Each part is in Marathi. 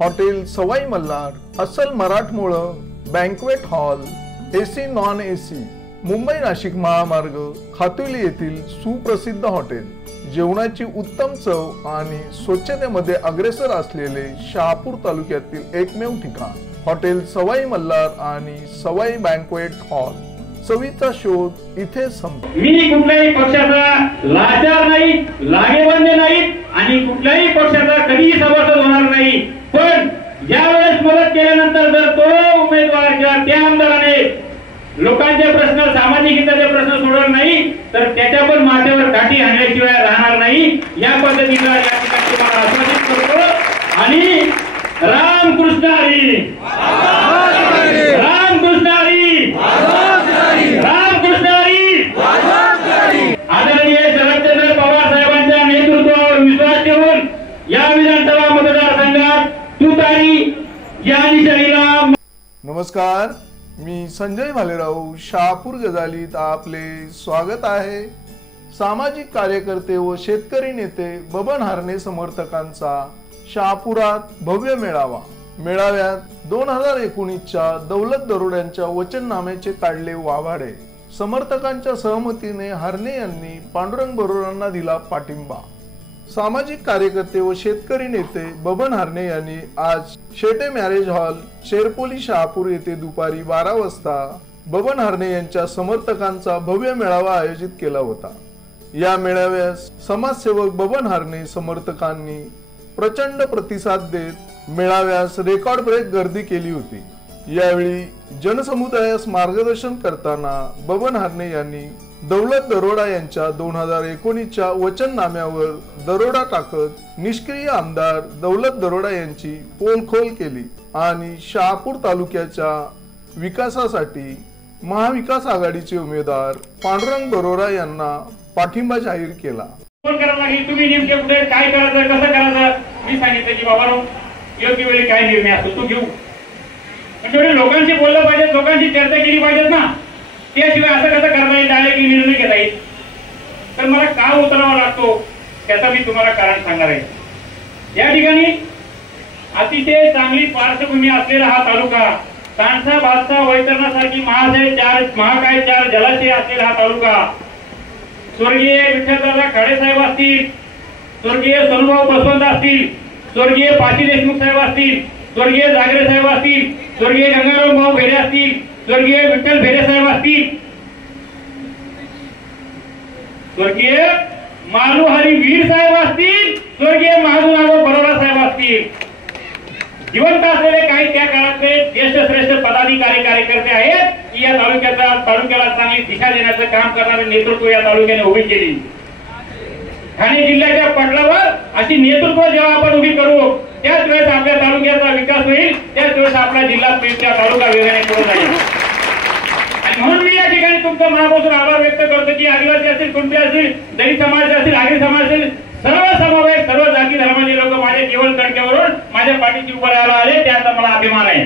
हॉटेल सवाई मल्हार, अस्सल मराठमोळं, banquet hall, AC non AC, Mumbai Nashik महामार्ग, खातुली येथील सुप्रसिद्ध हॉटेल, जेवणाची उत्तम चव आणि स्वच्छतेमध्ये अग्रेसर असलेले शहापूर तालुक्यातील एकमेव ठिकाण हॉटेल सवाई मल्हार आणि सवाई बँक्वेट हॉल। चवीचा शोध इथे संपतो। मी कुठल्याही पक्षाचा लाचार नाही, लागेबंदे नाही आणि कुठल्याही पक्षाचा कधीही सभासद होणार नाही, पण ज्यावेळेस मदत केल्यानंतर जर तो उमेदवार किंवा त्या आमदाराने लोकांचे प्रश्न, सामाजिक हिताचे प्रश्न सोडवणार नाही तर त्याच्या पण माथ्यावर काठी आणल्याशिवाय राहणार नाही। या पद्धतीने या ठिकाणी तुम्हाला आश्वासित करतो आणि रामकृष्ण हरी, रामकृष्ण हरी, रामकृष्ण हरी। आदरणीय शरदचंद्र पवार साहेबांच्या नेतृत्वावर विश्वास ठेवून या विधानसभा मतदारसंघात तुतारी या निशाणीला। नमस्कार, मी संजय भालेराव, शहापूर गजालीत आपले स्वागत आहे। सामाजिक कार्यकर्ते व शेतकरी नेते बबन हार्णे समर्थकांचा शहापुरात भव्य मेळावा। मेळाव्यात 2019च्या दौलत दरोड्यांच्या वचननाम्याचे काढले वाभाडे। समर्थकांच्या सहमतीने हार्णे यांनी पांडुरंग बरोरांना दिला पाठिंबा। सामाजिक कार्यकर्ते व शेतकरी नेते बबन हार्णे यांनी आज शेटे मॅरेज हॉल, शेरपोली, शहापूर येथे दुपारी 12 वाजता बबन हार्णे यांच्या समर्थकांचा भव्य मेळावा आयोजित केला होता। या मेळाव्यास समाजसेवक बबन हार्णे समर्थकांनी प्रचंड प्रतिसाद देत मेळाव्यास रेकॉर्ड ब्रेक गर्दी केली होती। यावेळी जनसमुदायास मार्गदर्शन करताना बबन हार्णे यांनी दौलत दरोडा यांच्या 2019च्या वचननाम्यावर दरोडा टाकत निष्क्रिय आमदार दौलत दरोडा यांची पोलखोल केली आणि शहापूर तालुक्याच्या विकासासाठी महाविकास आघाडीचे उमेदवार पांडुरंग बरोरा यांना पाठिंबा जाहीर केला। तुम्ही नेमके कुठे काय करायचं, कसं करायचं, मी सांगितलं की बाबा योग्य वेळी काय निर्णय असतो तो घेऊ। म्हणजे लोकांशी बोललं पाहिजे, लोकांशी चर्चा केली पाहिजे ना, त्याशिवाय असं कसं करता येईल, डायरेक्ट निर्णय घेता येईल। तर मला का उतरावा लागतो त्याचं मी तुम्हाला कारण सांगणार आहे। या ठिकाणी अतिशय चांगली पार्श्वभूमी असलेला हा तालुका, तानसा, भातसा, वैतरणासारखी महाकाय चार जलाशय असलेला हा तालुका, स्वर्गीय विठ्ठलदादा खाडे साहेब असतील, स्वर्गीय सोनूभाऊ बसवंत असतील, स्वर्गीय पाटील देशमुख साहेब असतील, स्वर्गीय जागरे साहेब असतील, स्वर्गीय गंगाराम भाऊ भेरे असतील, स्वर्गीय विठ्ठल भेरे साहेब असतील, स्वर्गीय मालूहरी वीर साहेब असतील, स्वर्गीय महादुनाभाऊ बरोरा साहेब असतील, जिवंत असलेले काही त्या काळातले ज्येष्ठ श्रेष्ठ पदाधिकारी कार्यकर्ते आहेत की या तालुक्याला चांगली दिशा देण्याचं काम करणारे नेतृत्व या तालुक्याने उभी केली। ठाणे जिल्ह्याच्या पटलावर अशी नेतृत्व जेव्हा आपण उभी करू त्याच वेळेस आपल्या तालुक्याचा विकास होईल, त्याच वेळेस आपला जिल्हा तालुका वेगाने पुढे जाईल। आणि म्हणून मी या ठिकाणी तुमचं मनापासून आभार व्यक्त करतो की आदिवासी असतील, कुणबी असतील, दलित समाज असतील, आगरी समाज असेल, सर्व समावेश, सर्व जाती धर्माचे लोक माझ्या जीवन कणक्यावरून माझ्या पाठीशी उभं राहायला आले, त्याचा मला अभिमान आहे।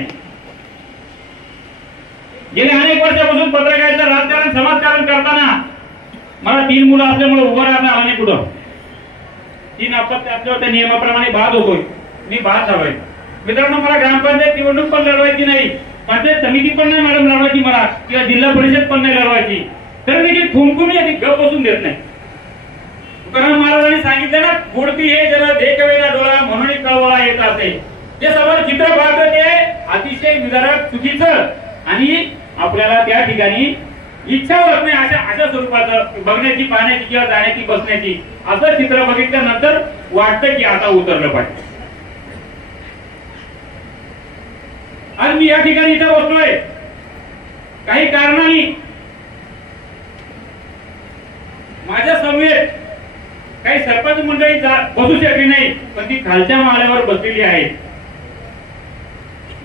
गेल्या अनेक वर्षापासून पत्रकारिता, राजकारण, समाजकारण करताना मला 3 मुलं असल्यामुळे उभं राहणं आलं नाही। कुठं 3 अपत्य असल्यावर त्या नियमाप्रमाणे बाद होतोय, मी बाद झालोय। मित्रांनो, मला ग्रामपंचायत निवडणूक पण लढवायची नाही, पंचायत समिती पण नाही मॅडम लढवायची मला, किंवा जिल्हा परिषद पण नाही लढवायची, तर देखील खुमखुमी गप बसून देत नाही। तुकाराम महाराजांनी सांगितलं ना, गोडती हे जरा देखवेला डोळा म्हणून कळवळा येत असे। जे समोर चित्र पाहतं ते अतिशय विदारक, चुकीचं आणि आपल्याला त्या ठिकाणी इच्छा होत नाही अशा स्वरूपाचं बघण्याची, पाहण्याची किंवा जाण्याची, बसण्याची। असं चित्र बघितल्यानंतर वाटतं की आता उतरलं पाहिजे। आज मी या ठिकाणी इथं बसलोय काही कारणांनी, माझ्या समवेत काही सरपंच मंडळी बसू शकली नाही, पण ती खालच्या माळ्यावर बसलेली आहे।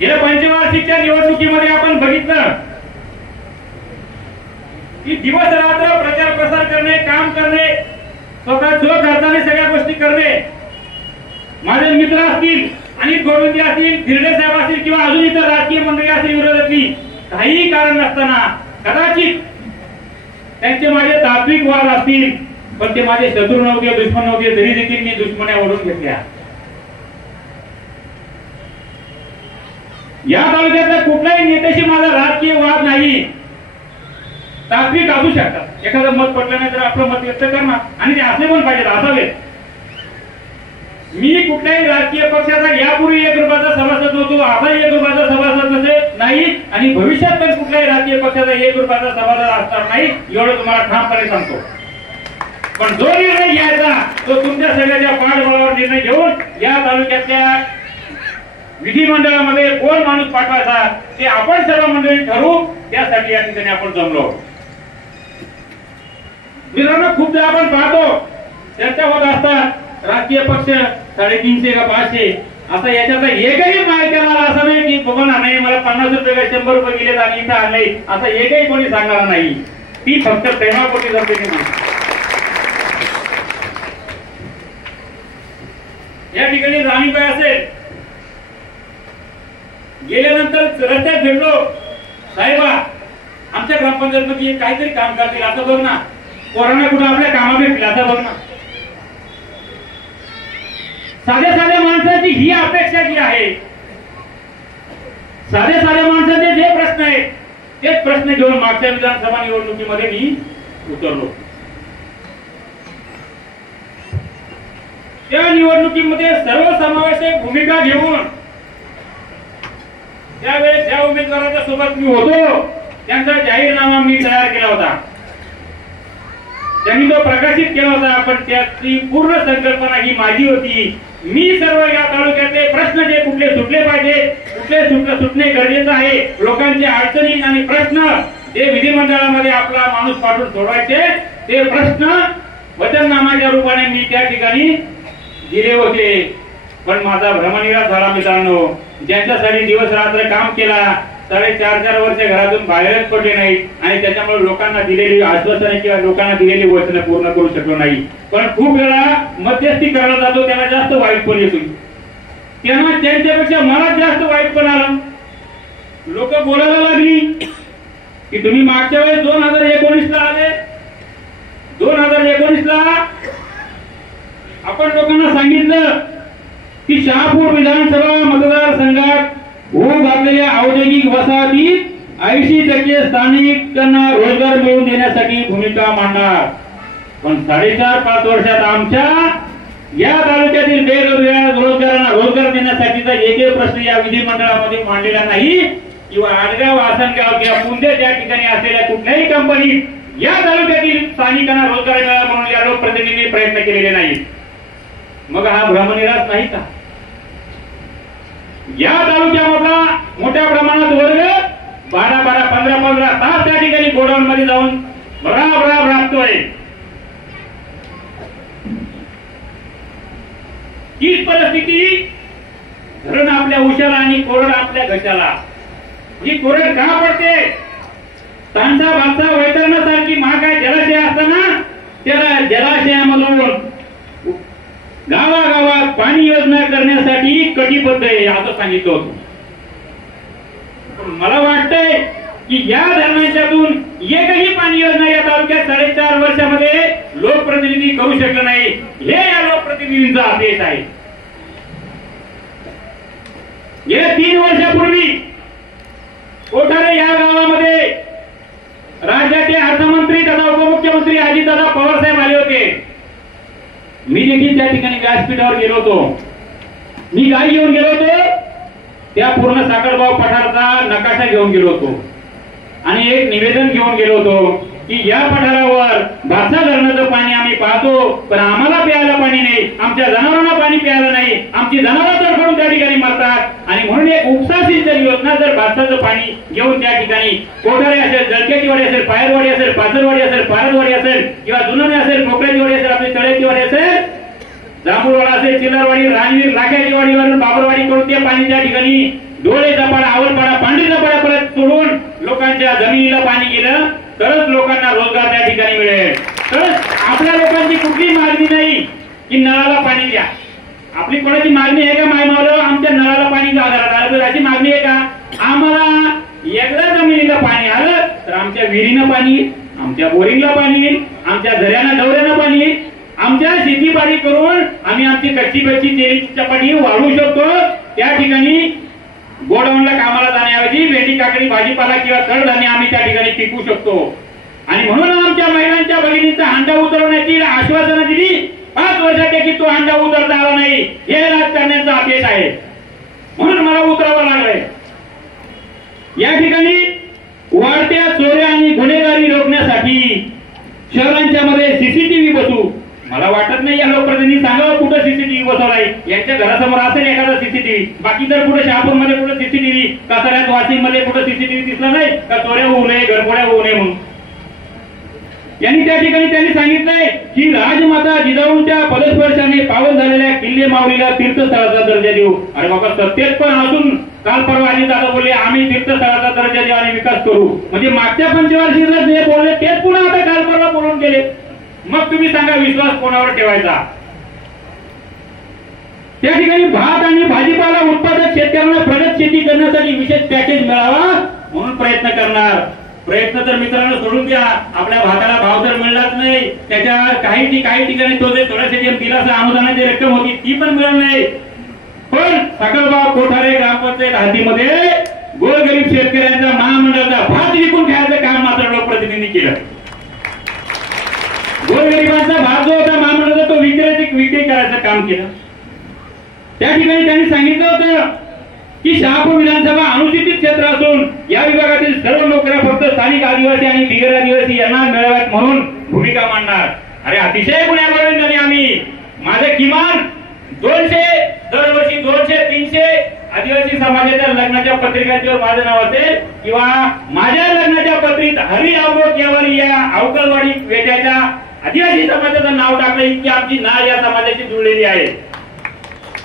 गेल्या पंचवार्षिकच्या निवडणुकीमध्ये आपण बघितलं की दिवस रात्र प्रचार प्रसार करणे, काम करणे, स्वतः खर्चाने सगळ्या गोष्टी करणे। माझे मित्र असतील, अनिल गोविंदे असतील, धिरडे साहेब असतील किंवा अजून इतर राजकीय मंडळी असतील विरोधातली, काहीही कारण नसताना कदाचित त्यांचे माझे तात्विक वाद असतील, पण ते माझे शत्रू नव्हते, दुश्मन नव्हते, तरी देखील मी दुश्मन्या ओढून घेतल्या। या तालुक्यातल्या कुठल्याही नेत्याशी माझा राजकीय वाद नाही. तात्विक असू शकतात, एखादं मत पटलं नाही तर आपलं मत व्यक्त करणार आणि ते असले पण पाहिजेत, असावेत. मी कुठल्याही राजकीय पक्षाचा यापूर्वी 1 रुपयाचा सभासद होतो, आता 1 रुपयाचा सभासद नाही आणि भविष्यात पण कुठल्याही राजकीय पक्षाचा 1 रुपयाचा सभासद असणार नाही, एवढं तुम्हाला ठामपणे सांगतो. पण जो निर्णय घ्यायचा तो तुमच्या सगळ्याच्या पाठबळावर निर्णय घेऊन या तालुक्यातल्या विधिमंडळामध्ये कोण माणूस पाठवायचा ते आपण सर्व मंडळी ठरवू. त्यासाठी या ठिकाणी आपण जमलो. मित्रांनो, खूपदा आपण पाहतो चर्चा होत असतात राजकीय पक्ष 350 का 500 आता याच्यात एकही माय करणार असं नाही की बाबा नाही मला 50 रुपये का 100 रुपये गेलेत आणि इथं आणले असं एकही कोणी सांगणार नाही. ती फक्त प्रेमापोटी जमते ती माणसं. या ठिकाणी राणीबाई असेल, गेल्यानंतर रस्त्यात भेटलो, साहेबा आमच्या ग्रामपंचायत मध्ये काहीतरी काम करतील असं बघ ना, कोरोना कुठं आपल्या कामा भेटले असं बघ ना. साध्या साध्या माणसाची ही अपेक्षा जी आहे, साध्या साध्या माणसाचे जे प्रश्न आहेत तेच प्रश्न घेऊन मागच्या विधानसभा निवडणुकीमध्ये मी उतरलो. त्या निवडणुकीमध्ये सर्वसमावेशक भूमिका घेऊन त्यावेळेस ज्या उमेदवाराच्या सोबत मी होतो त्यांचा जाहीरनामा मी तयार केला होता, त्यांनी तो प्रकाशित केला होता. पण त्याची पूर्ण संकल्पना ही माझी होती. मी सर्व या तालुक्यातले प्रश्न जे कुठले सुटले पाहिजे, कुठले सुटणे गरजेचं आहे, लोकांच्या अडचणी आणि प्रश्न जे विधिमंडळामध्ये आपला माणूस पाठवून सोडवायचे ते प्रश्न वचननामाच्या रूपाने मी त्या ठिकाणी दिले होते. पण माझा भ्रमनिरास झाला मित्रांनो. ज्यांच्यासाठी दिवस रात्र काम केला, 4.5 वर्ष घरातून बाहेरच पडले नाहीत आणि त्याच्यामुळे लोकांना दिलेली आश्वासने किंवा लोकांना दिलेली वचने पूर्ण करू शकलो नाही. पण खूप वेळा मध्यस्थी करायला जातो त्याला जास्त वाईट पण येतो, त्यांना त्यांच्यापेक्षा मला जास्त वाईट पण आलं. लोक बोलायला लागली की तुम्ही मागच्या वेळेस 2019 ला आले, 2019 ला आपण लोकांना सांगितलं की शहापूर विधानसभा मतदारसंघात होऊ घातलेल्या औद्योगिक वसाहतीत 80% स्थानिकांना रोजगार मिळवून देण्यासाठी भूमिका मांडणार. पण 4.5-5 वर्षात आमच्या या तालुक्यातील बेरोजगारांना रोजगार देण्यासाठीचा एकही प्रश्न या विधिमंडळामध्ये मांडलेला नाही. किंवा आडगाव, आसनगाव किंवा पुंदे त्या ठिकाणी असलेल्या कुठल्याही कंपनीत या तालुक्यातील स्थानिकांना रोजगार मिळावा म्हणून या लोकप्रतिनिधींनी प्रयत्न केलेले नाही. मग हा भ्रमनिरास नाही का? या तालुक्यामधला मोठ्या प्रमाणात वर्ग 12-12, 15-15 तास त्या ठिकाणी गोडाऊन मध्ये जाऊन राबतोय. हीच परिस्थिती धरण आपल्या उशाला आणि कोरड आपल्या घशाला. ही कोरड का पडते? तांसा भातसा वैतरणासारखी महाकाय जलाशय असताना त्याला जलाशयामधून गावागावात पाणी योजना करण्यासाठी कटिबद्ध आहे असं सांगितलं होतं. मला वाटतंय की या धरणाच्यातून एकही पाणी योजना या तालुक्यात 4.5 वर्षामध्ये लोकप्रतिनिधी करू शकले नाही. हे या लोकप्रतिनिधींचा अपयश आहे. गेल्या 3 वर्षापूर्वी कोठारे या गावामध्ये राज्याचे अर्थमंत्री तथा उपमुख्यमंत्री अजितदादा पवार साहेब आले होते. मी देखील त्या ठिकाणी व्यासपीठावर गेलो होतो. मी काय घेऊन गेलो होतो? त्या पूर्ण साखरबाव पठाराचा नकाशा घेऊन गेलो होतो आणि एक निवेदन घेऊन गेलो होतो की या पठारावर भातसा धरणाचं पाणी आम्ही पाहतो पण आम्हाला प्यायला पाणी नाही, आमच्या जनावरांना पाणी प्यायला नाही, आमची जनावरं तडफडून त्या ठिकाणी मरतात आणि म्हणून एक उपसा सिंचन योजना जर भातसाचं पाणी घेऊन त्या ठिकाणी कोठारे असेल, जळक्याची वाडी असेल, पायरवाडी असेल, पाचरवाडी असेल, पारदवाडी असेल किंवा जुनने असेल, कोकळ्याची वाडी असेल, आपली तळ्याची वाडी असेल, जांभूळवाडा असेल, चिल्लरवाडी, राजवीर, लाख्याची वाडीवरून बाबरवाडी करून ते पाणी त्या ठिकाणी डोळे जपाडा, आवडपाडा, पांढरी जपाडा परत सोडून लोकांच्या जमिनीला पाणी गेलं तरच लोकांना रोजगार त्या ठिकाणी मिळेल. तर आपल्या लोकांची कुठली मागणी नाही की नळाला पाणी द्या. आपली कोणाची मागणी आहे का? मायमावलं आमच्या नळाला पाणी घाला अशी मागणी आहे का? आम्हाला एकदा जमिनीला पाणी आलं तर आमच्या विहिरीनं पाणी, आमच्या बोरिंगला पाणी, आमच्या झऱ्यानं डवऱ्यानं पाणी, आमच्या शेतीबाडी करून आम्ही आमची कच्ची तेलीची चपाती वाढवू शकतो. त्या ठिकाणी गोडाऊनला कामाला जाण्याऐवजी भेंडी काकडी भाजीपाला किंवा कडधान्य आम्ही त्या ठिकाणी पिकवू शकतो. आणि म्हणून आमच्या महिलांच्या भगिनींचा हांडा उतरवण्याची आश्वासनं दिली. 5 वर्षापैकी तो हांडा उतरता आला नाही. हे राजकारण्याचा अपयश आहे. म्हणून मला उतरावं लागलंय. या ठिकाणी वाढत्या चोऱ्या आणि गुन्हेगारी रोखण्यासाठी शहरांच्या मध्ये सीसीटीव्ही बसू. मला वाटत नाही या लोकप्रतिनिधी सांगावं कुठं सीसीटीव्ही बसवलाय. यांच्या घरासमोर असेल एखादा सीसीटीव्ही. बाकी तर कुठे शहापूर मध्ये कुठे सीसीटीव्ही, कसाऱ्यात वाशिम मध्ये कुठे सीसीटीव्ही दिसला नाही का चोऱ्या होऊ नये गडबड्या होऊ नये म्हणून. यांनी त्या ठिकाणी त्यांनी सांगितलंय की राजमाता जिजाऊंच्या पदस्पर्शाने पावन झालेल्या किल्ले माऊलीला तीर्थस्थळाचा दर्जा देऊ. अरे बाबा सत्तेत पण असून काल परवा अजित दादा बोलले आम्ही तीर्थस्थळाचा दर्जा देऊ आणि विकास करू. म्हणजे मागच्या पंचवार्षिकला जे बोलले तेच पुन्हा आता काल परवा बोलून गेले. मग तुम्ही सांगा विश्वास कोणावर ठेवायचा. त्या ठिकाणी भात आणि भाजीपाला उत्पादक शेतकऱ्यांना प्रगत शेती करण्यासाठी विशेष पॅकेज मिळावा म्हणून प्रयत्न करणार. प्रयत्न तर मित्रांनो सोडून द्या. आपल्या भाताला भाव तर मिळलाच नाही. त्याच्या काही ठिकाणी तो जे थोड्यासाठी दिलासा अनुदानाची रक्कम होती ती पण मिळाली नाही. पण सकलगाव कोठारे ग्रामपंचायत हद्दीमध्ये गोरगरीब शेतकऱ्यांचा महामंडळाचा भात विकून खायचं काम मात्र लोकप्रतिनिधींनी केलं. गोरगरिबांचा भात जो होता महामंडळाचा तो विक्री करायचं काम केलं. त्या ठिकाणी त्यांनी सांगितलं होतं की शहापूर विधानसभा अनुसूचित क्षेत्र असून या विभागातील सर्व नोकऱ्या फक्त स्थानिक आदिवासी आणि बिगर आदिवासी यांना मिळाव्यात म्हणून भूमिका मांडणार. अरे अतिशय गुण्यापर्यंत आम्ही माझे किमान 200 दरवर्षी 200-300 आदिवासी समाजाच्या लग्नाच्या पत्रिकांवर माझं नाव असेल किंवा माझ्या लग्नाच्या पत्रिकेत हरी अवघोत यावरी या अवकलवाडी वेट्याच्या आदिवासी समाजाचं नाव टाकलं. इतकी आमची नाळ या समाजाची जुळलेली आहे.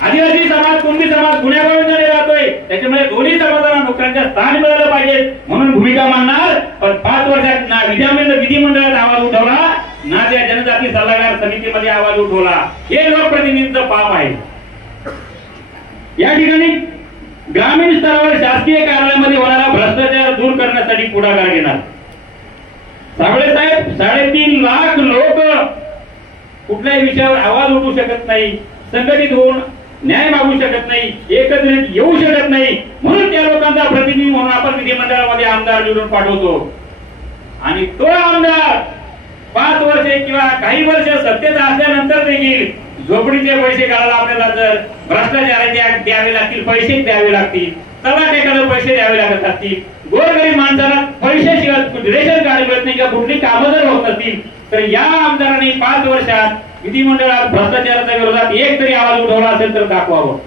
आदिवासी समाज कुणबी समाज गुन्ह्याबाबत राहतोय. त्याच्यामुळे दोन्ही समाजाला नोकऱ्यांच्या स्थान मिळालं पाहिजे म्हणून भूमिका मांडणार. पण 5 वर्षात ना विधिमंडळात आवाज उठवला ना त्या जनजाती सल्लागार समितीमध्ये आवाज उठवला. हे लोकप्रतिनिधींचं पाप आहे. या ठिकाणी ग्रामीण स्तरावर शासकीय कार्यालयामध्ये होणारा भ्रष्टाचार दूर करण्यासाठी पुढाकार घेणार. साबळे साहेब 3.5 लाख लोक कुठल्याही विषयावर आवाज उठवू शकत नाही, संघटित होऊन न्याय मागू शकत नाही, एकत्रित येऊ शकत नाही. म्हणून त्या लोकांचा प्रतिनिधी म्हणून आपण विधिमंडळामध्ये आमदार निवडून पाठवतो. आणि तो आमदार 5 वर्षे किंवा काही वर्ष सत्तेत असल्यानंतर देखील झोपडीचे पैसे काढायला आपल्याला जर भ्रष्टाचाराचे द्यावे लागतील, पैसे द्यावे लागतील, तलाठ्याकडे पैसे द्यावे लागत असतील, गोरगरीब माणसाला पैशाशिवाय रेशन कार्ड मिळत नाही किंवा कुठली कामं जर होत नसतील तर या आमदारांनी 5 वर्षात विधिमंडळात भ्रष्टाचाराच्या विरोधात एक तरी आवाज उठवला असेल तर दाखवावं.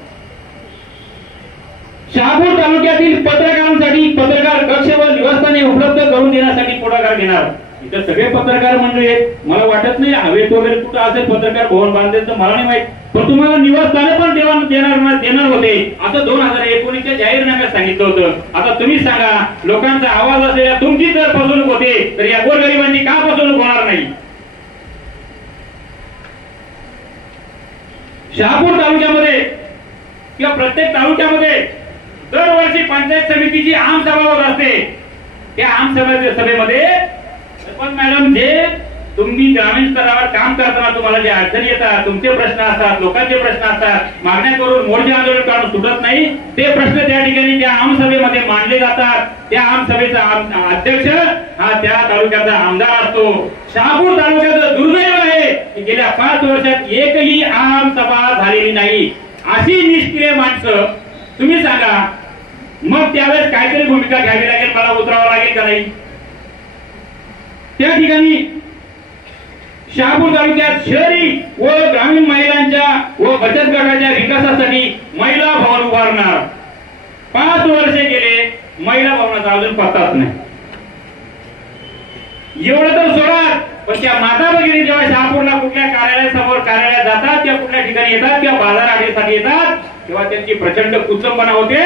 शहापूर तालुक्यातील पत्रकारांसाठी पत्रकार कक्ष व निवासस्थाने उपलब्ध करून देण्यासाठी पुढाकार घेणार. इथं सगळे पत्रकार मंडळी आहेत. मला वाटत नाही हवेत वगैरे कुठं असेल पत्रकार भवन बांधेल तर मला नाही माहित. पण तुम्हाला निवासस्थाने पण देणार होते असं 2019च्या जाहीरनाम्यात सांगितलं होतं. आता तुम्ही सांगा लोकांचा आवाज असलेल्या तुमची जर फसवणूक होते तर या गोरगरिबांची का फसवणूक होणार नाही. शहापूर तालुक्यामध्ये किंवा प्रत्येक तालुक्यामध्ये दरवर्षी पंचायत समितीची आम सभा होत असते. त्या आम सभेमध्ये पण मॅडम जे तुम्ही ग्रामीण स्तरावर काम करताना तुम्हाला जे अडचणी येतात, तुमचे प्रश्न असतात, लोकांचे प्रश्न असतात, मागण्या करून मोर्चे आंदोलन करून सुटत नाही, ते प्रश्न त्या ठिकाणी त्या आम सभेमध्ये मांडले जातात. त्या आम सभेचा अध्यक्ष हा त्या तालुक्याचा आमदार असतो. शहापूर तालुक्याचं दुर्दैव आहे की गेल्या 5 वर्षात एकही आम सभा झालेली नाही. अशी निष्क्रिय माणसं तुम्ही सांगा मग त्यावेळेस काहीतरी भूमिका घ्यावी लागेल, मला उतरावं लागेल का नाही. त्या ठिकाणी शहापूर तालुक्यात शहरी व ग्रामीण महिलांच्या व बचत गटाच्या विकासासाठी महिला भवन उभारणार. 5 वर्षे गेले महिला भवनाचा अजून पत्ताच नाही. एवढं तर सोडा पण त्या माता भगिनी जेव्हा शहापूरला कुठल्या कार्यालयासमोर कार्यालयात जातात, त्या कुठल्या ठिकाणी येतात किंवा बाजारहाटेसाठी येतात तेव्हा त्यांची प्रचंड कुचंबना होते.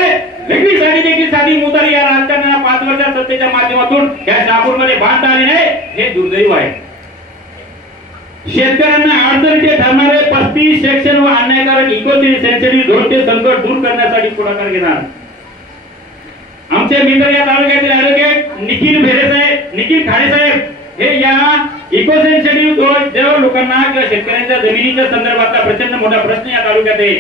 लग्नीसाठी देखील साधी मुतारी या राजकारणाला 5 वर्षात सत्तेच्या माध्यमातून या शहापूरमध्ये बांधता आले नाही. हे दुर्दैव आहे. शेतकऱ्यांना अडचणीचे ठरणारे 35 सेक्शन व अन्यायकारक इको सेन्सिटिव्ह झोनचे संकट दूर करण्यासाठी पुढाकार घेणार. आमचे मित्र या तालुक्यातील ऍडव्होकेट निखिल खाडे साहेब हे या इको सेन्सिटिव्ह झोन लोकांना किंवा शेतकऱ्यांच्या जमिनीच्या संदर्भातला प्रचंड मोठा प्रश्न या तालुक्यात आहे.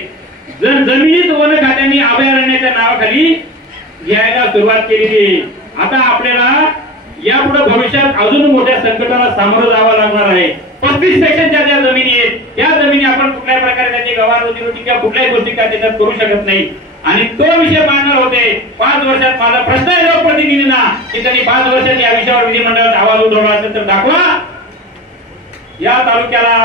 जमिनीत वन खात्याने अभयारण्याच्या नावाखाली घ्यायला सुरुवात केलेली. आता आपल्याला यापुढे भविष्यात अजून मोठ्या संकटाला सामोरं जावं लागणार आहे. 35 सेक्शनच्या ज्या जमिनी आहेत त्या जमिनी आपण कुठल्या प्रकारे त्याची व्यवहार रोजी किंवा कुठल्याही गोष्टी काय त्याच्यात करू शकत नाही. आणि तो विषय मांडणार होते 5 वर्षात. माझा प्रश्न आहे लोकप्रतिनिधींना की त्यांनी 5 वर्षात या विषयावर विधिमंडळात आवाज उठवला असेल तर दाखवा. या तालुक्याला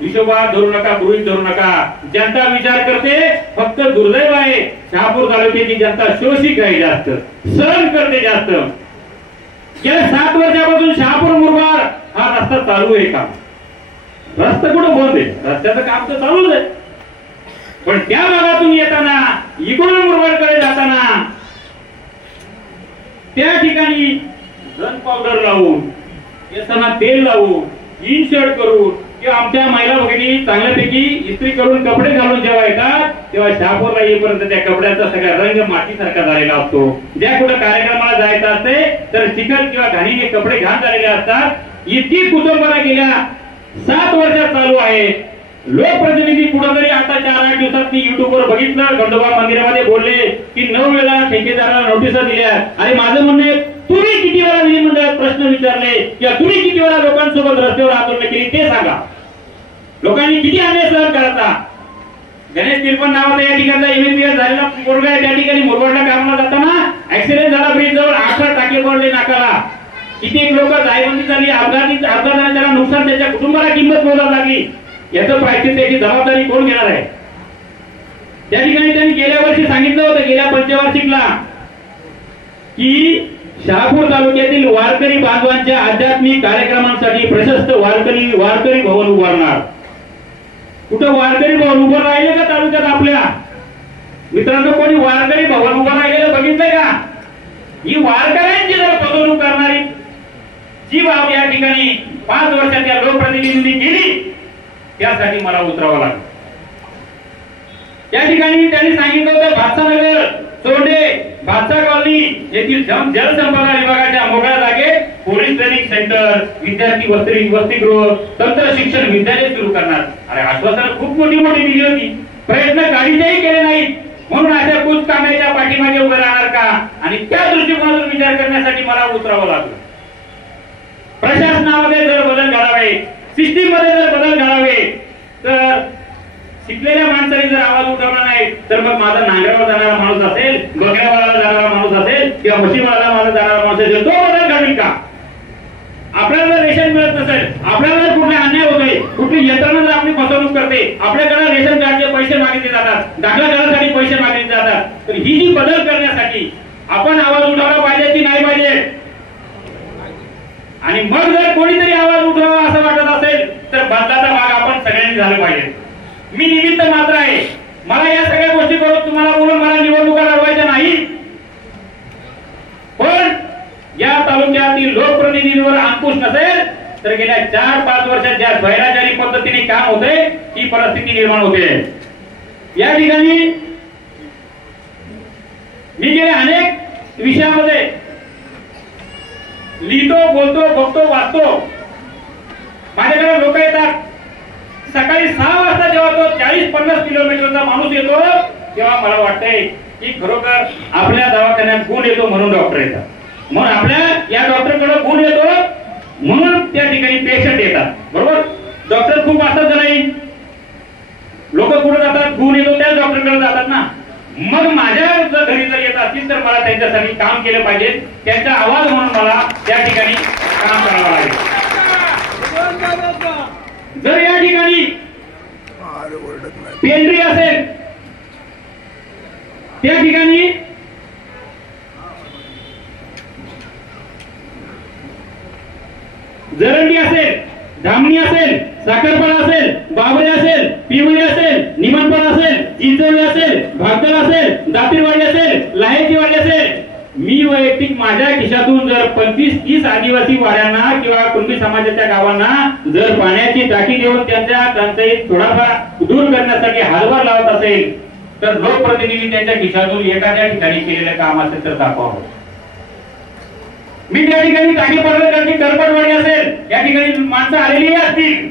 हिशोबात धरू नका, गृहीत धरू नका. जनता विचार करते. फक्त दुर्दैव आहे शहापूर तालुक्याची जनता शोषिक आहे, जास्त सहन करते जास्त. गेल्या 7 वर्षापासून शहापूर मुरबाड हा रस्ता चालू आहे का? रस्ता कुठं बंद आहे? रस्त्याचं काम तर चालूच आहे. पण त्या भागातून येताना इकडून मुरबाडकडे जाताना त्या ठिकाणी रन पावडर लावून, येताना तेल लावून, इनशर्ट करून किंवा आमच्या महिला भगिनी चांगल्यापैकी इस्त्री करून कपडे घालून जेव्हा येतात तेव्हा शहापूरला येईपर्यंत त्या कपड्याचा सगळा रंग मातीसारखा झालेला असतो. ज्या कुठे कार्यक्रमाला जायचं असते तर चिखल किंवा घाणीने कपडे घाण झालेले असतात. इतकी कुटुंबाला गेल्या 7 वर्षात चालू आहे. लोकप्रतिनिधी कुठेतरी आता 4-8 दिवसात मी युट्यूबवर बघितलं, खंडोबा मंदिरामध्ये बोलले की 9 वेळा ठेकेदाराला नोटिसा दिल्या. आणि माझं म्हणणं आहे, तुम्ही किती वेळा विधिमंडळात प्रश्न विचारले किंवा तुम्ही किती वेळा लोकांसोबत रस्त्यावर आंदोलन केली ते सांगा. लोकांनी किती अन्याय सहन करायचा? गणेश तिरपण नावाचा या ठिकाणचा एमबीबीएस झालेला पोरगा आहे. त्या ठिकाणी मुरबाडला कामाला जाताना ऍक्सिडेंट झाला ब्रिज जवळ, 8 टाके पडले नाकाला. किती लोक जायबंदी झाली, अपघाताने त्याला नुकसान, त्याच्या कुटुंबाला किंमत मोजावी लागली. याचं प्रायश्चित्त त्याची जबाबदारी कोण घेणार आहे? त्या ठिकाणी त्यांनी गेल्या वर्षी सांगितलं होतं, गेल्या पंचवार्षिकला, की शहापूर तालुक्यातील वारकरी बांधवांच्या आध्यात्मिक कार्यक्रमांसाठी प्रशस्त वारकरी भवन उभारणार. कुठं वारकरी भवन उभं राहिले का तालुक्यात आपल्या? मित्रांनो, कोणी वारकरी भवन उभं राहिलेलं बघितलंय का? ही वारकऱ्यांची जर फसवणूक करणारी जी बाब या ठिकाणी 5 वर्षात या लोकप्रतिनिधींनी केली त्यासाठी मला उतरावं लागलं. या ठिकाणी त्यांनी सांगितलं होतं भातसानगर, सोंडे, भातसा कॉलनी येथील जलसंपदा विभागाच्या मोकळ्या जागेत पोलीस ट्रेनिंग सेंटर, विद्यार्थी वसतिगृह, तंत्र शिक्षण विद्यालय सुरू करणार. अरे आश्वासनं खूप मोठी दिली होती, प्रयत्न काहीही केले नाहीत. म्हणून अशा कुच कामाच्या पाठीमागे उभे राहणार का? आणि त्या दृष्टिकोनातून विचार करण्यासाठी मला उतरावं लागलं. प्रशासनामध्ये जर बदल घडावे, सिस्टीम मध्ये जर बदल घडावे, तर शिकलेल्या माणसाने जर आवाज उठवला नाही तर मग माझा नांगरावर जाणारा माणूस असेल, बकऱ्यावाला जाणारा माणूस असेल किंवा म्हशीवाला मला जाणारा माणूस असेल, तो बदल घडेल का? आपल्याला जर रेशन मिळत नसेल, आपल्याला जर कुठले अन्याय होते, कुठली यंत्रणा जर आपली फसवणूक करते, आपल्याकडे रेशन कार्डचे पैसे मागितले जातात, दाखला करण्यासाठी पैसे मागितले जातात, तर ही जी बदल करण्यासाठी आपण आवाज उठवला पाहिजे की नाही पाहिजे? आणि मग जर कोणीतरी आवाज उठवावा असं वाटत असेल तर बदलाचा भाग आपण सगळ्यांनी झाला पाहिजे. मी निमित्त मात्र आहे. मला या सगळ्या गोष्टी करून तुम्हाला बोलून मला निवडणुका लढवायच्या नाही. पण या तालुक्यातील लोकप्रतिनिधींवर अंकुश नसेल तर गेल्या 4-5 वर्षात ज्या स्वैराचारी पद्धतीने काम होते ही परिस्थिती निर्माण होते. या ठिकाणी मी गेल्या अनेक विषयामध्ये लिहितो, बोलतो, बघतो, वाचतो. माझ्याकडे लोक येतात. सकाळी 6 वाजता जेव्हा तो 40-50 किलोमीटरचा माणूस येतो तेव्हा मला वाटतंय की खरोखर आपल्या दवाखान्यात गुण येतो म्हणून डॉक्टर येतात, म्हणून आपल्या या डॉक्टरकडे गुण येतो म्हणून त्या ठिकाणी पेशंट येतात. बरोबर? डॉक्टर खूप असत नाही, लोक कुठे जातात, गुण येतो त्याच डॉक्टरकडे जातात ना. मग माझ्या जर घरी जर येत असतील तर मला त्यांच्यासाठी काम केलं पाहिजे. त्यांचा आवाज म्हणून मला त्या ठिकाणी काम करावं लागेल. जर या ठिकाणी पेंढरी असेल, त्या ठिकाणी जरंडी असेल, धामणी असेल, साखरपणा असेल, बाबळे असेल, पिवळी असेल, निमणपण असेल, चिंचवली असेल, भागदल असेल, दातीरवाडी असेल, लाहेचीवाडी असेल, मी वैयक्तिक माझ्या खिशातून जर 25-30 आदिवासी वाड्यांना किंवा कुणबी समाजाच्या गावांना जर पाण्याची टाकी देऊन त्यांच्या टंचाईत थोडाफार दूर करण्यासाठी हातभार लावत असेल तर लोकप्रतिनिधी त्यांच्या खिशातून एखाद्या ठिकाणी केलेलं काम असेल तर दाखवावं. मी त्या ठिकाणी टाकी पडल्याची गडबडवाडी असेल, या ठिकाणी माणसं आलेली असतील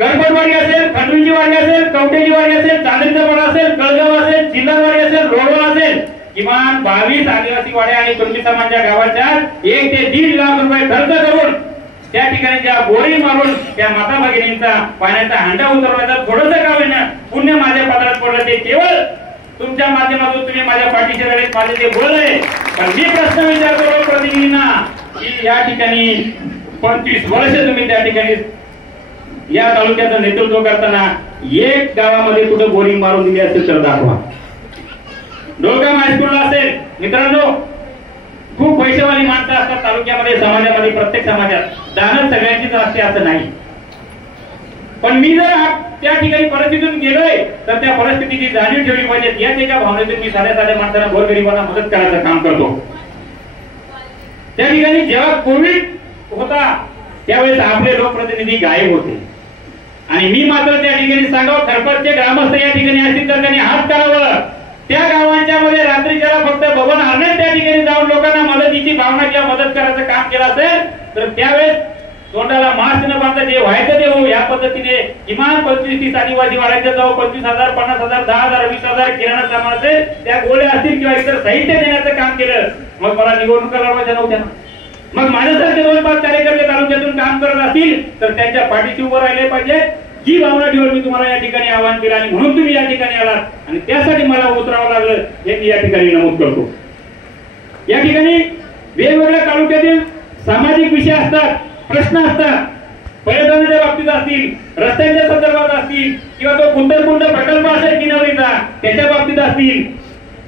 करपटवाडी असेल, खंडूंची वाडी असेल, कवटेची वाडी असेल, चांदणीचा पाडा असेल, कळगाव असेल, चिल्लारवाडी असेल, रोडवर असेल, किमान 22 आदिवासी वाड्या आणि कुणबी समाजाच्या गावाच्या 1 ते 1.5 लाख रुपये खर्च करून त्या ठिकाणी ज्या बोरी मारून त्या माता भगिनींचा पाण्याचा हंडा उतरवण्याचा थोडंसं का होईना पुण्य माझ्या पदरात पडलं. ते केवळ तुमच्या माध्यमातून तुम्ही माझ्या पाठीशी राहिले, माझे ते बोल आहे. पण मी प्रश्न विचारतो प्रतिनिधींना की या ठिकाणी 25 वर्ष तुम्ही त्या ठिकाणी या तालुक्याचं नेतृत्व करताना एक गावामध्ये कुठं बोरिंग मारून दिली असेल तर दाखवा. डोळगाव हायस्कूलला असेल मित्रांनो, खूप पैसेवाली माणसं असतात तालुक्यामध्ये, समाजामध्ये, प्रत्येक समाजात. दानच सगळ्यांचीच असते असं नाही. पण मी जर त्या ठिकाणी परिस्थितीतून गेलोय तर त्या परिस्थितीची जाणीव ठेवली पाहिजे. याच एका भावनेतून मी साध्या साध्या माणसांना, गोरगरिबांना मदत करायचं काम करतो. त्या ठिकाणी जेव्हा कोविड होता त्यावेळेस आपले लोकप्रतिनिधी गायब होते आणि मी मात्र त्या ठिकाणी सांगावं, खरपटचे ग्रामस्थ या ठिकाणी असतील तर त्यांनी हात करावं. त्या गावांच्या मध्ये रात्रीच्याला फक्त बबन हरणे त्या ठिकाणी जाऊन लोकांना मदतीची भावना किंवा मदत करायचं काम केलं असेल तर त्यावेळेस तोंडाला मास्क न बांधता जे व्हायचं ते होऊ या पद्धतीने किमान 25-30 आदिवासी वाड्याच्या जाऊ 25,000, 50,000, 10,000, 20,000 किराणा सामान असेल, त्या गोळ्या असतील किंवा इतर साहित्य देण्याचं काम केलं. मग मला निवडणुका लढवायच्या नव्हत्या. मग माझ्यासारखे 2-5 कार्यकर्ते तालुक्यातून काम करत असतील तर त्यांच्या पाठीशी उभं राहिले पाहिजे. ही भावना ठेवून मी तुम्हाला या ठिकाणी आवाहन केलं आणि म्हणून तुम्ही या ठिकाणी आलात आणि त्यासाठी मला उतरावं लागलं हे मी या ठिकाणी नमूद करतो. या ठिकाणी वेगवेगळ्या तालुक्यातील सामाजिक विषय असतात, प्रश्न असतात, पर्यटनाच्या बाबतीत असतील, रस्त्यांच्या संदर्भात असतील किंवा तो कुंदरकुंड प्रकल्प असेल किनवलीचा त्याच्या बाबतीत असतील.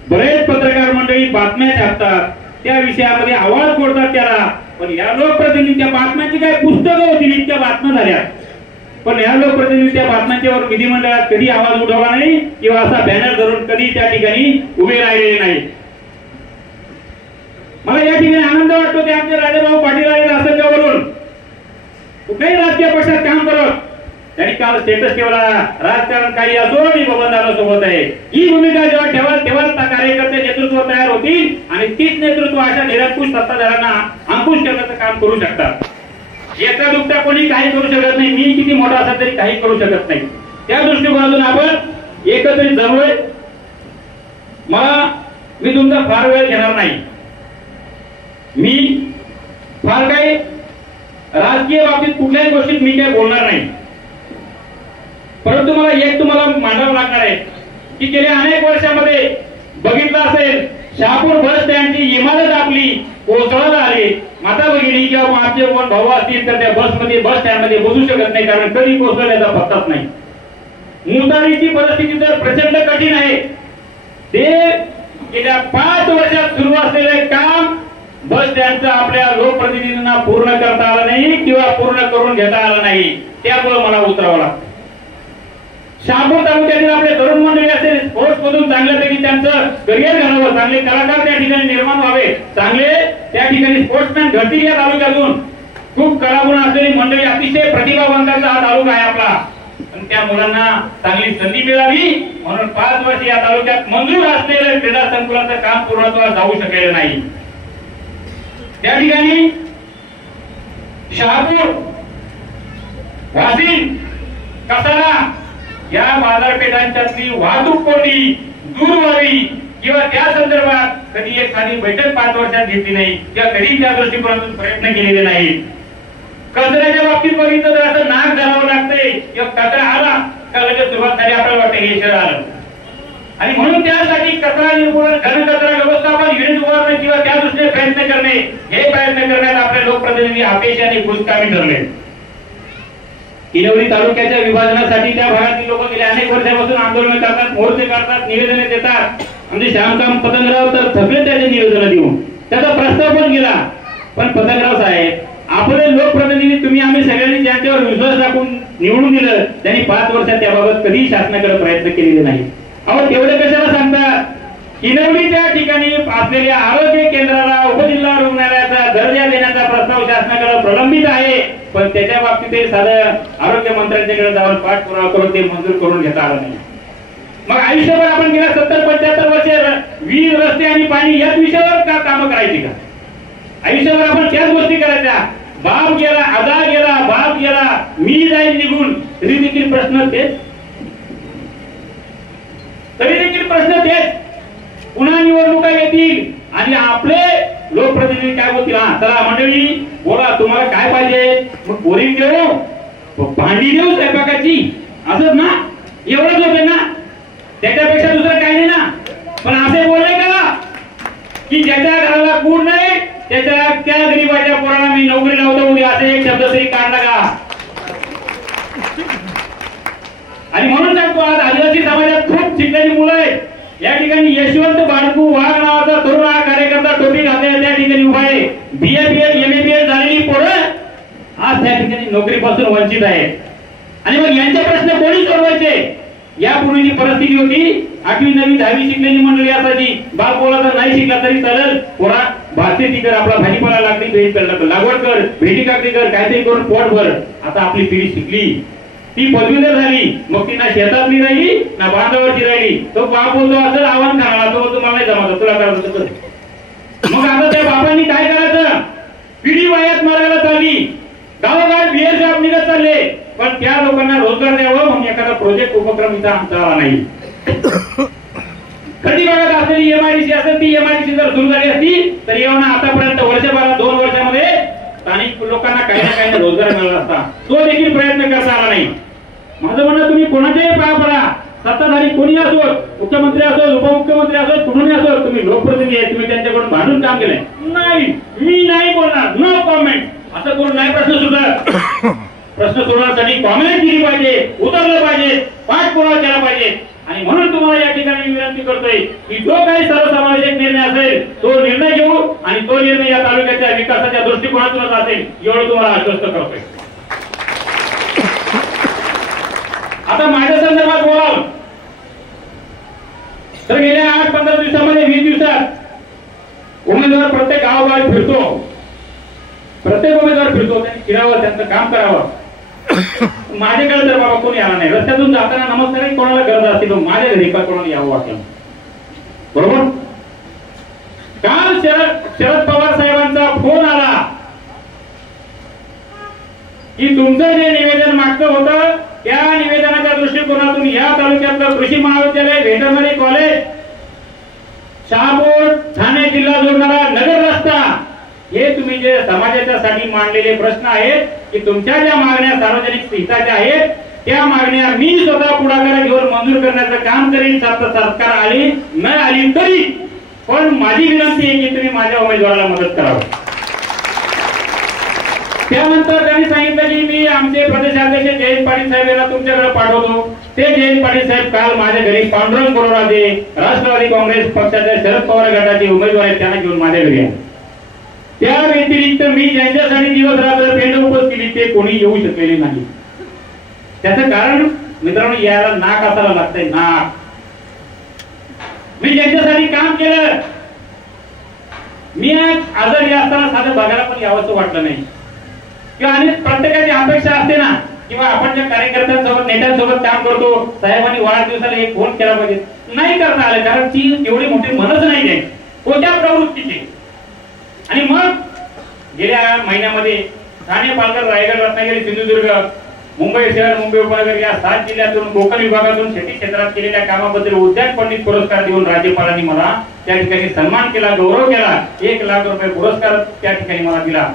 बरेच पत्रकार मंडळी बातम्या छापतात, त्या विषयामध्ये आवाज फोडतात त्याला. पण या लोकप्रतिनिधींच्या बातम्यांची काय पुस्तकं होती, इतक्या बातम्या झाल्या. पण या लोकप्रतिनिधीच्या बातम्यांच्यावर विधिमंडळात कधी आवाज उठवला नाही किंवा असा बॅनर धरून कधी त्या ठिकाणी उभे राहिलेले नाही. मला या ठिकाणी आनंद वाटतो की आमचे राजाभाऊ पाटील आहेत आसनगाववरून, कुठल्याही राजकीय पक्षात काम करत त्यांनी काल स्टेटस ठेवला, राजकारण काही असो मी बबनदादा सोबत आहे. ही भूमिका जेव्हा ठेवाल तेव्हा कार्यकर्ते नेतृत्व तयार होतील आणि तीच नेतृत्व अशा निरंकुश सत्ताधाऱ्यांना अंकुश करण्याचं काम करू शकतात. एका दुखता कोणी काही करू शकत नाही. मी किती मोठा असेल तरी काही करू शकत नाही. त्या दृष्टिकोनातून आपण एकत्रित जमलोय. मी तुमचा फार वेळ घेणार नाही. मी फार काही राजकीय बाबतीत कुठल्याही गोष्टीत मी काही बोलणार नाही. परंतु मला एक तुम्हाला मांडावं लागणार आहे की गेल्या अनेक वर्षामध्ये बघितलं असेल शहापूर बस स्टँडची इमारत आपली कोसळत आली. माता भगिनी किंवा आपले कोण भाऊ असतील तर त्या बसमध्ये बस स्टँड मध्ये बसू शकत नाही, कारण कधी कोसळल्याचा पत्ताच नाही. मुतारीची परिस्थिती तर प्रचंड कठीण आहे. ते गेल्या 5 वर्षात सुरू असलेले काम बस स्टँडचं आपल्या लोकप्रतिनिधींना पूर्ण करता आलं नाही किंवा पूर्ण करून घेता आलं नाही. त्यामुळे मला उतरावं लागतं. शहापूर तालुक्यातील आपले तरुण मंडळी असेल, स्पोर्ट्स मधून चांगल्यापैकी त्यांचं करिअर घडावं, चांगले कलाकार त्या ठिकाणी निर्माण व्हावे, चांगले त्या ठिकाणी स्पोर्ट्समॅन घडतील. या तालुक्यातून खूप कलागुण असलेली मंडळी, अतिशय प्रतिभावंतांचा हा तालुका आहे आपला. आणि त्या मुलांना चांगली संधी मिळावी म्हणून 5 वर्ष या तालुक्यात मंजूर असलेलं क्रीडा संकुलाचं काम पूर्णत्वास जाऊ शकलेलं नाही. त्या ठिकाणी शहापूर, वाशिम, कसारा या बाजारपेठांच्यातली वाहतूक कोंडी दूर व्हावी किंवा त्या संदर्भात कधी एखादी बैठक 5 वर्षात घेतली नाही किंवा कधी त्या दृष्टिकोनातून प्रयत्न केलेले नाही. कचऱ्याच्या बाबतीत बघितलं तर असं नाक घालावं लागतंय किंवा कचरा आला का लगेच सुरुवात झाली आपल्याला वाटतं हे शहर आलं. आणि म्हणून त्यासाठी कचरा निर्मूलन, घनकचरा व्यवस्थापन युनिट उभारणे किंवा त्या दृष्टीने प्रयत्न करणे, हे प्रयत्न करण्यात आपले लोकप्रतिनिधी अपयशी आणि भूतकामी ठरले. किनवली तालुक्याच्या विभाजनासाठी त्या भागातील लोक गेल्या अनेक वर्षापासून आंदोलन करतात, मोर्चे काढतात, निवेदने देतात. म्हणजे श्यामकांत पतंगराव तर थकले त्याचे निवेदन देऊन, त्याचा प्रस्ताव पण गेला. पण पतंगराव साहेब, आपले लोकप्रतिनिधी तुम्ही आम्ही सगळ्यांनी ज्यांच्यावर विश्वास टाकून निवडून दिलं त्यांनी 5 वर्षात त्याबाबत कधी शासनाकडे प्रयत्न केलेले नाही. अहो तेवढे कशाला सांगतात? किनवलीच्या ठिकाणी असलेल्या आरोग्य केंद्राला उपजिल्हा रुग्णालयाचा दर्जा देण्याचा प्रस्ताव शासनाकडे प्रलंबित आहे. पण त्याच्या बाबतीत साधं आरोग्य मंत्र्यांच्याकडे जाऊन पाठपुरावा करून ते मंजूर करून घेता आलं नाही. मग आयुष्यभर आपण गेल्या 70-75 वर्षे वीज, रस्ते आणि पाणी याच विषयावर का कामं करायची का? आयुष्यभर आपण त्याच गोष्टी करायच्या. बाप गेला, आजा गेला, बाप गेला, मी जाईल निघून, तरी देखील प्रश्न तेच, तरी देखील प्रश्न तेच. पुन्हा निवडणुका येतील आणि आपले लोकप्रतिनिधी काय बोलतील, हा चला मंडळी बोला तुम्हाला काय पाहिजे, मग पोरी देऊ, भांडी देऊ स्वयंपाकाची, असंच ना, एवढंच होते ना, त्याच्यापेक्षा दुसरं काही नाही ना. पण असे बोलले का की ज्याच्या घराला कूड नाही त्याच्या त्या गरीबाच्या पोराला मी नोकरी लावतो उद्या, असे एक शब्द तरी काढला का? आणि म्हणून सांगतो आज आदिवासी समाजात खूप शिकलेली मुलं आहेत. या ठिकाणी यशवंत बाळकू वाघ नावाचा तरुण हा कार्यकर्ता टोपी घातलेला त्या ठिकाणी उभा आहे. BA MA झालेली पोरं आज त्या ठिकाणी नोकरीपासून वंचित आहेत. आणि मग यांचे प्रश्न कोणी सोडवायचे? यापूर्वीची परिस्थिती होती, 8वी 9वी 10वी शिकलेली मंडळी असायची, बाप बोलायचा नाही शिकला तरी चालेल, पोरा भाषेती कर, आपला भाजीपाला लागली भेट लागवड कर, भेटी काकडी कर, काहीतरी करून पोट भर. आता आपली पिढी शिकली, ती पदवीधर झाली, मग ती ना शेतातली राहिली ना बांधावरची राहिली. तो बाप बोलतो असं आव्हान खाणार, तो तुम्हाला नाही जमात, तुला करायचं. मग आता त्या बापांनी काय करायचं? पिढी वायात मार्गाला चालली, गावोगाव बियर शॉप निघत चालले, पण त्या लोकांना रोजगार द्यावा म्हणून एखादा प्रोजेक्ट उपक्रम इथं आमचा आला नाही. खडी भागात असलेली MIDC असेल, ती MIDC जर सुरू झाली असती तर येऊन आतापर्यंत वर्षभरात 2 वर्षामध्ये स्थानिक लोकांना काही ना काही रोजगार मिळाला असता. तो देखील प्रयत्न करता आला नाही. माझं म्हणणं, तुम्ही कोणाच्याही पाया पडा, सत्ताधारी कोणी असो, मुख्यमंत्री असो, उपमुख्यमंत्री असो, कुठूनही असो, तुम्ही लोकप्रतिनिधी आहे, तुम्ही त्यांच्याकडून भांडून काम केलंय नाही, मी नाही बोलणार, नो कॉमेंट असं करून नाही प्रश्न सुटत. प्रश्न सोडवण्यासाठी कॉमेंट केली पाहिजे, उतरलं पाहिजे, पाठपुरावा केला पाहिजे. आणि म्हणून तुम्हाला या ठिकाणी विनंती करतोय की जो काही सर्वसमावेशक निर्णय असेल तो निर्णय घेऊ, आणि तो निर्णय या तालुक्याच्या विकासाच्या दृष्टिकोनातूनच असेल एवढं तुम्हाला आश्वस्त करतोय. आता माझ्या संदर्भात बोलाल तर गेल्या 8-15 दिवसामध्ये 20 दिवसात उमेदवार प्रत्येक गावोगावी फिरतो, प्रत्येक उमेदवार फिरतो, त्यांनी फिरावं, त्यांचं काम करावं. माझ्याकडे तर बाबा कोणी आला नाही. रस्त्यातून जाताना नमस्कार कोणाला गरज असते तो माझ्या घरी का कोणाला यावं वाटेल, बरोबर. काल शरद पवार साहेबांचा फोन आला की तुमचं जे निवेदन मागचं होतं त्या निवेदनाच्या दृष्टिकोनातून या तालुक्यातलं कृषी महाविद्यालय, व्हेटरनरी कॉलेज, शहापूर ठाणे जिल्हा जोडणारा नगर रस्ता, हे तुम्ही जे समाजाच्या साठी मांडलेले प्रश्न आहेत की तुमच्या ज्या मागण्या सार्वजनिक हिताच्या आहेत त्या मागण्या मी स्वतः पुढाकार घेऊन मंजूर करण्याचं काम करीन. सरकार आली न आली तरी, पण माझी विनंती आहे की तुम्ही माझ्या उमेदवाराला मदत करावी. त्यानंतर त्यांनी सांगितलं की मी आमचे प्रदेशाध्यक्ष जयंत पाटील साहेब यांना तुमच्याकडे पाठवतो. ते जयंत पाटील साहेब काल माझ्या घरी पांडुरंग बोराडे, राष्ट्रवादी काँग्रेस पक्षाच्या शरद पवार गटाचे उमेदवार आहेत, त्यांना घेऊन माझ्या घरी आले. त्या व्यतिरिक्त मी ज्यांच्यासाठी दिवस रात्र पेंड उपस केली ते कोणी येऊ शकलेले नाही. त्याचं कारण मित्रांनो, याला नाक असायला लागतंय, नाक. मी ज्यांच्यासाठी काम केलं, मी आजारी असताना साधं बघायला पण यावंसं वाटलं नाही. किंवा आणि प्रत्येकाची अपेक्षा असते ना, किंवा आपण ज्या कार्यकर्त्यांसोबत नेत्यांसोबत काम करतो, साहेबांनी वाढदिवसाला एक फोन केला पाहिजे, नाही करता आलं कारण ती एवढी मोठी मनच नाही आहे कोणत्या प्रवृत्तीची. आणि मग गेल्या महिन्यामध्ये ठाणे, पालघर, रायगड, रत्नागिरी, सिंधुदुर्ग, मुंबई शहर, मुंबई उपनगर या 7 जिल्ह्यातून कोकण विभागातून शेती क्षेत्रात केलेल्या कामाबद्दल उद्यान पंडित पुरस्कार देऊन राज्यपालांनी मला त्या ठिकाणी सन्मान केला, गौरव केला. 1 लाख रुपये पुरस्कार त्या ठिकाणी मला दिला.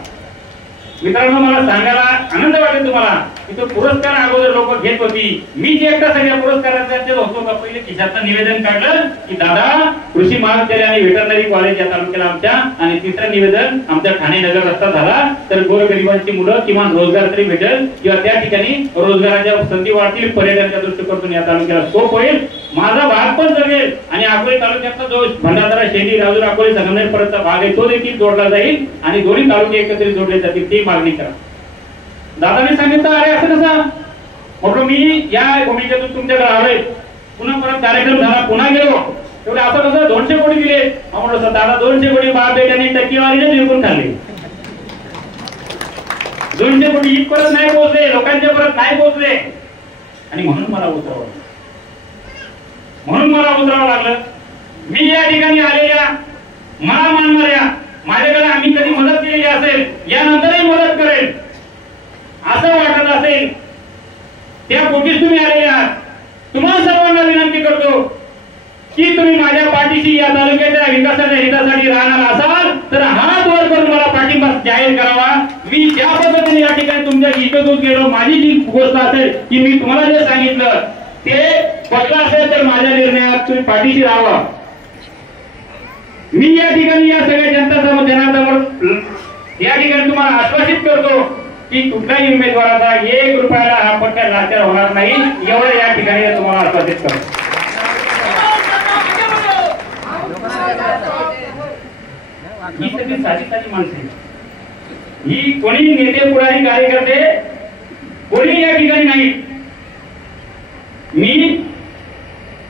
मित्रांनो, मला सांगायला आनंद वाटेल तुम्हाला की तो पुरस्कार अगोदर लोक घेत होती, मी जे एकटा सगळ्या पुरस्काराचे होतो का पहिले खिशातनं निवेदन काढलं की दादा कृषी महाविद्यालय आणि व्हेटरनरी कॉलेज या तालुक्याला आमच्या, आणि तिसरं निवेदन आमच्या ठाणे नगर रस्ता झाला तर गोरगरिबांची मुलं किमान रोजगार तरी भेटेल किंवा त्या ठिकाणी रोजगाराच्या संधी वाढतील, पर्यटनाच्या दृष्टिकोनातून या तालुक्याला स्कोप होईल, माझा भाग पण जगेल आणि अकोले तालुक्याचा जो भंडारा, शेती, राजूर, अकोले, संगमनेर पर्यंतचा भाग आहे तो देखील जोडला जाईल आणि दोन्ही तालुके एकत्रित जोडले जातील, ती मागणी करा. दादाने सांगितलं अरे असं कसं, म्हटलं मी या भूमिकेतून तुमच्याकडे आलोय, पुन्हा परत कार्यक्रम झाला, पुन्हा गेलो, तेवढे असं कसं 200 कोटी दिले. म्हटलं दादा 200 कोटी बाप बेट्याने टक्केवारीने जिंकून खाल्ले. 200 कोटी इथपर्यंत नाही पोहोचले, लोकांच्या परत नाही पोहोचले, आणि म्हणून मला उतरावं लागलं. मी या ठिकाणी आलेल्या मला मानणाऱ्या, माझ्याकडे आम्ही कधी मदत केलेली असेल, यानंतरही मदत करेल, तुम्ही आलेले आहात, तुम्हाला सर्वांना विनंती करतो की तुम्ही माझ्या पाठीशी या तालुक्याच्या विकासाच्या हितासाठी राहणार असाल तर हात वर करून मला पाठिंबा जाहीर करावा. मी ज्या पद्धतीने या ठिकाणी तुमच्या इकडून गेलो, माझी जी गोष्ट असेल की मी तुम्हाला जे सांगितलं ते पटलं असेल तर माझ्या निर्णयात तुम्ही पाठीशी राहावा. मी या ठिकाणी या सगळ्या जनासमोर या ठिकाणी तुम्हाला आश्वासित करतो की कुठल्याही उमेदवाराचा 1 रुपयाला हा पट्टा लाचार होणार नाही, एवढं या ठिकाणी तुम्हाला आश्वासित करतो. ही सगळी साधी माणसे, ही कोणी नेते पुढारी कार्यकर्ते कोणी या ठिकाणी नाही. मी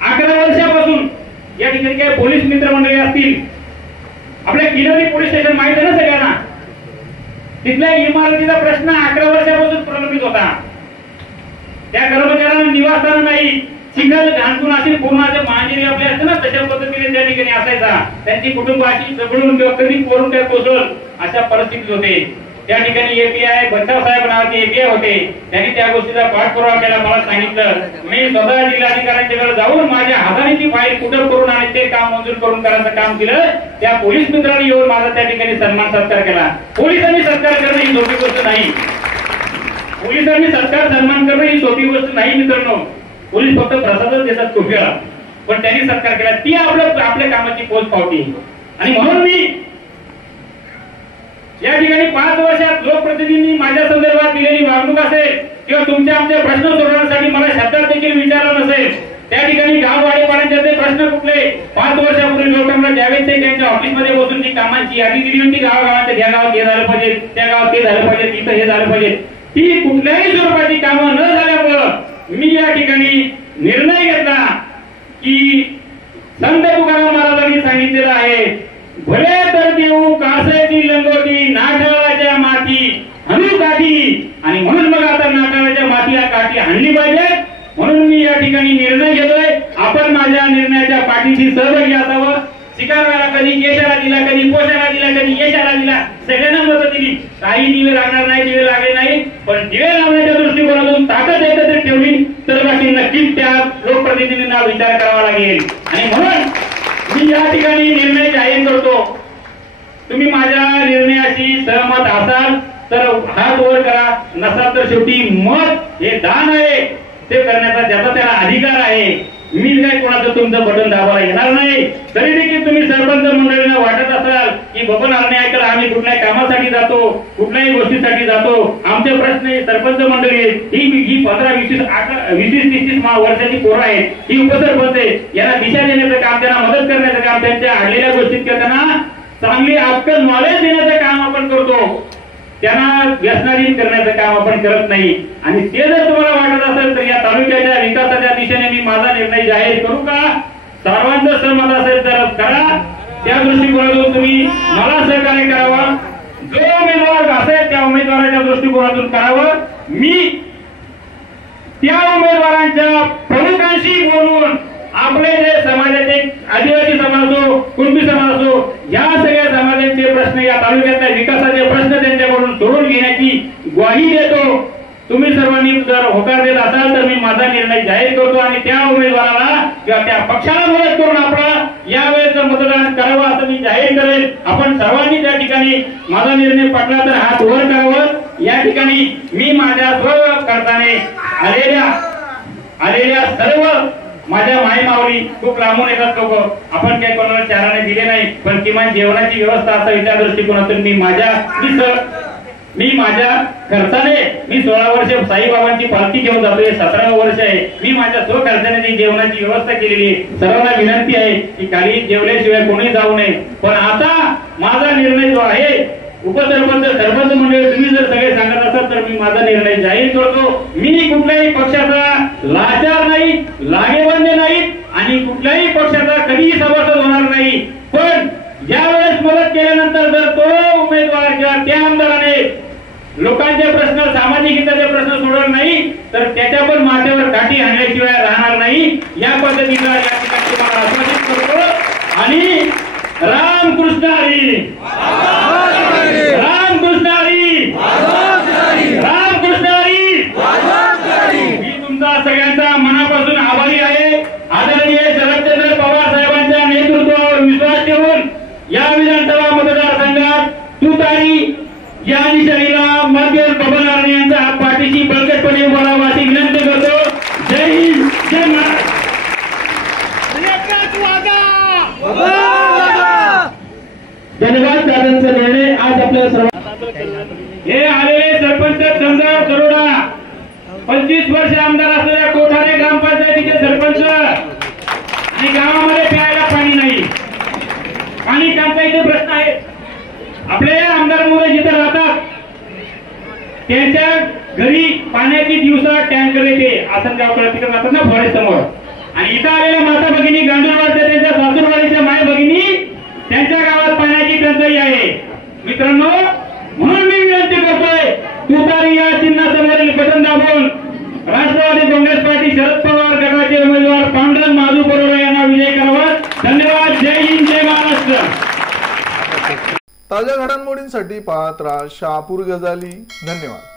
11 वर्षापासून या ठिकाणी काही पोलीस मित्रमंडळी असतील, आपल्या किनरी पोलीस स्टेशन माहिती आहे ना सगळ्यांना, तिथल्या इमारतीचा प्रश्न 11 वर्षापासून प्रलंबित होता. त्या कर्मचाऱ्यांना निवासस्थान नाही, चिखल घाणकून अशी पूर्णाचे मांजरी आपले असते ना तशा पद्धतीने त्या ठिकाणी असायचा. त्यांची कुटुंबाची जगडून किंवा कधी कोरून त्या कोसळ अशा परिस्थितीत होते. त्या ठिकाणी एपीआय बच्चाव साहेब नावाचे एपीआय होते, त्यांनी त्या गोष्टीचा पाठपुरावा केला. मला सांगितलं, मी स्वतः जिल्हाधिकाऱ्यांच्याकडे जाऊन माझ्या हाताने ती फाईल कुठं करून आणि ते काम मंजूर करून करायचं काम केलं. त्या पोलीस मित्रांनी येऊन माझा त्या ठिकाणी सन्मान सत्कार केला. पोलिसांनी सत्कार करणं ही सोपी गोष्ट नाही. पोलिसांनी सत्कार सन्मान करणं ही सोपी गोष्ट नाही मित्रांनो. पोलीस फक्त प्रसादच देतात खूप वेळा, पण त्यांनी सत्कार केला ती आपल्या कामाची पोच पावती. आणि म्हणून मी या ठिकाणी 5 वर्षात लोकप्रतिनिधींनी माझ्या संदर्भात दिलेली वागणूक असेल किंवा तुमच्या आमच्या प्रश्न सोडवण्यासाठी मला शब्दात देखील विचारलं नसेल, त्या ठिकाणी गाववाडीपाड्यांचे ते प्रश्न कुठले 5 वर्षापूर्वी लोकांना ज्यावेळेस ते त्यांच्या ऑफिसमध्ये बसून ती कामांची यादी दिली होती, गावागावात त्या गावात हे झालं पाहिजे, त्या गावात ते झालं पाहिजे, तिथं हे झालं पाहिजे, ती कुठल्याही स्वरूपाची कामं न झाल्यामुळं मी या ठिकाणी निर्णय घेतला की संत तुकाराम महाराजांनी सांगितलेलं आहे, भले तर देऊ कासाची लंगोटी नाठाळाच्या माती हनू काठी. आणि म्हणून मग आता नाठाळाच्या मातीला काठी हाणली पाहिजे. म्हणून मी या ठिकाणी निर्णय घेतोय, आपण माझ्या निर्णयाच्या पाठीशी सहभागी असावं. शिकारवाला कधी यशाला दिला, कधी पोषाला दिला, कधी यशाला दिला, सगळ्यांना मदत दिली. काही दिवे लागणार नाही, दिवे लागले नाही, पण दिवे लावण्याच्या दृष्टिकोनातून ताकद एकत्रित ठेवली तर बाकी नक्कीच त्या लोकप्रतिनिधींना विचार करावा लागेल. आणि म्हणून मी या ठिकाणी निर्णय जाहीर करतो, तुम्ही माझ्या निर्णयाशी सहमत असाल तर हात वर करा, नसाल तर शेवटी मत हे दान आहे, ते करण्याचा ज्याचा त्याला अधिकार आहे. मी काय कोणाचं तुमचं बटन दाबायला येणार नाही. तरी देखील तुम्ही सरपंच मंडळींना वाटत असाल की बबन हरणे ऐकला आम्ही कुठल्याही कामासाठी जातो, कुठल्याही गोष्टीसाठी जातो, आमचे प्रश्न सरपंच मंडळी ही 15, 20, 30 वर्षाची पोरं आहेत, ही उपसरपंच आहे, यांना दिशा देण्याचं काम, त्यांना मदत करण्याचं काम, त्यांच्या आडलेल्या गोष्टीत किंवा त्यांना चांगली अक्कल नॉलेज देण्याचं काम आपण करतो, त्यांना व्यसनाधीन करण्याचं काम आपण करत नाही. आणि ते जर तुम्हाला वाटत असेल तर या तालुक्याच्या विकासाच्या दिशेने मी माझा निर्णय जाहीर करू का, सर्वांचं सहमत असेल तर करा. त्या दृष्टिकोनातून तुम्ही मला सहकार्य करावं. जो उमेदवार असेल त्या उमेदवाराच्या दृष्टिकोनातून करावं. मी त्या उमेदवारांच्या प्रमुखांशी बोलून आपले जे समाजाचे आदिवासी समाज असो, कुणबी समाज असो, या सगळ्या समाजांचे प्रश्न, या तालुक्यातल्या विकासाचे प्रश्न त्यांच्याकडून सोडून घेण्याची ग्वाही देतो. तुम्ही सर्वांनी जर होकार देत असाल तर मी माझा निर्णय जाहीर करतो आणि त्या उमेदवाराला किंवा त्या पक्षाला मदत करून आपला यावेळेचं मतदान करावं असं मी जाहीर करेल. आपण सर्वांनी त्या ठिकाणी माझा निर्णय पटला तर हात वर करावं. या ठिकाणी मी माझ्या स्वकर्ताने आलेल्या सर्व माझ्या माई माऊली खूप लांबून येतात लोक, आपण काही कोणाला चाराने दिले नाही, पण किमान जेवणाची व्यवस्था असावी त्या दृष्टिकोनातून मी माझ्या खर्चाने मी 16 वर्ष साईबाबांची पालखी घेऊन जातोय, 17वं वर्ष आहे. मी माझ्या स्वखर्चाने ती जेवणाची व्यवस्था केलेली आहे. सर्वांना विनंती आहे की काही जेवल्याशिवाय कोणी जाऊ नये. पण आता माझा निर्णय जो आहे, उपसरपंच सरपंच मंडळ तुम्ही जर सगळे सांगत असाल तर मी माझा निर्णय जाहीर करतो. मी कुठल्याही पक्षाचा लाचार नाही, लागेबंदे नाही आणि कुठल्याही पक्षाचा कधीही सभासद होणार नाही. पण ज्यावेळेस मदत केल्यानंतर जर तो उमेदवार किंवा त्या आमदाराने लोकांचे प्रश्न, सामाजिक हिताचे प्रश्न सोडवणार नाही तर त्याच्या पण माथ्यावर काठी हाणल्याशिवाय राहणार नाही. या पद्धतीने या ठिकाणी तुम्हाला आश्वासित करतो. आणि रामकृष्ण हरी, रामकृष्ण हरी, रामकृष्ण हरी. मी तुमचा सगळ्यांचा या विधानसभा मतदारसंघात तुतारी या निशाणीला मध्येल बबन हरणे यांचा पाठीशी बळकटपणे बोलावा अशी विनंती करतो. जय हिंद, जय महाराष्ट्र. धन्यवाद. दादांचा निर्णय आज आपल्याला सर्व हे आलेले सरपंच संजय करोडा 25 वर्ष आमदार असलेल्या कोठारे ग्रामपंचायतीचे सरपंच आणि गावामध्ये प्यायला पाणी नाही. पाणी टंचाईचे प्रश्न आहेत. आपले आमदार मुलं जिथे राहतात त्यांच्या घरी पाण्याची दिवसा टँकर येते. आसनगावकडे तिकडे राहतात ना फॉरेस्ट समोर. आणि इथं आलेल्या माता भगिनी गांडूळवाडच्या त्यांच्या सासूरवाडीच्या माय भगिनी त्यांच्या गावात पाण्याची टंचाई आहे. मित्रांनो, म्हणून मी विनंती करतोय तुतारी या चिन्हासमोरील बटन दाबून राष्ट्रवादी काँग्रेस पार्टी शरद पवार गटाचे उमेदवार पांडुरंग माधू बरोडा यांना विजय करावा. धन्यवाद. जय हिंद, जय महाराष्ट्र. ताज्या घडामोडींसाठी पाहत राहा शहापूर गजाली. धन्यवाद.